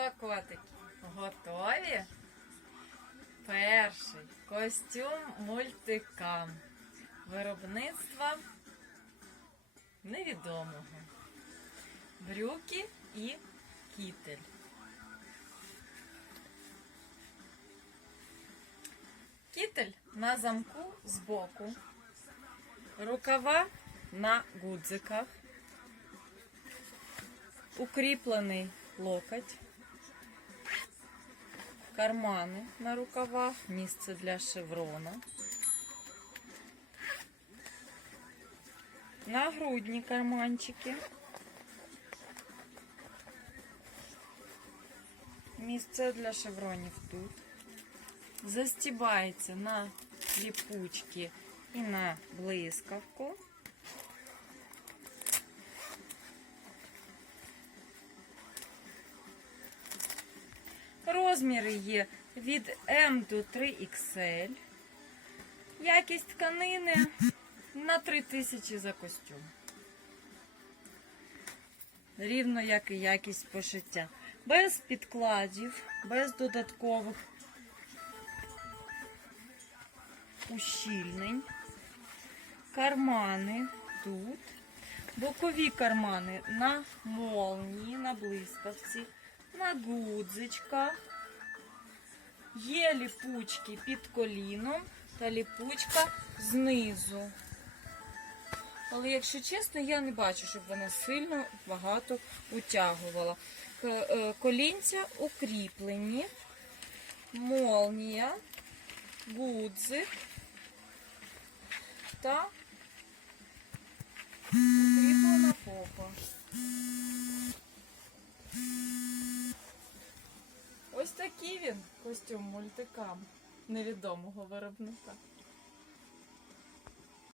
що, котики? Готові? Перший костюм мультикам. Виробництва невідомого. Брюки і кітель. Кітель на замку збоку. Рукава на гудзиках. Укріплений локоть. Кармани на рукавах, місце для шеврона. Нагрудні карманчики. Місце для шевронів тут. Застібається на ліпучки і на блискавку. Розміри є від М до 3XL. Якість тканини на 3000 за костюм. Рівно як і якість пошиття. Без підкладів, без додаткових ущільнень. Кармани тут. Бокові кармани на молнії, на блискавці, на гудзичках. Є ліпучки під коліном та ліпучка знизу. Але, якщо чесно, я не бачу, щоб вона сильно багато утягувала. Е, Колінця укріплені, молнія, гудзик та він костюм мультикам невідомого виробника.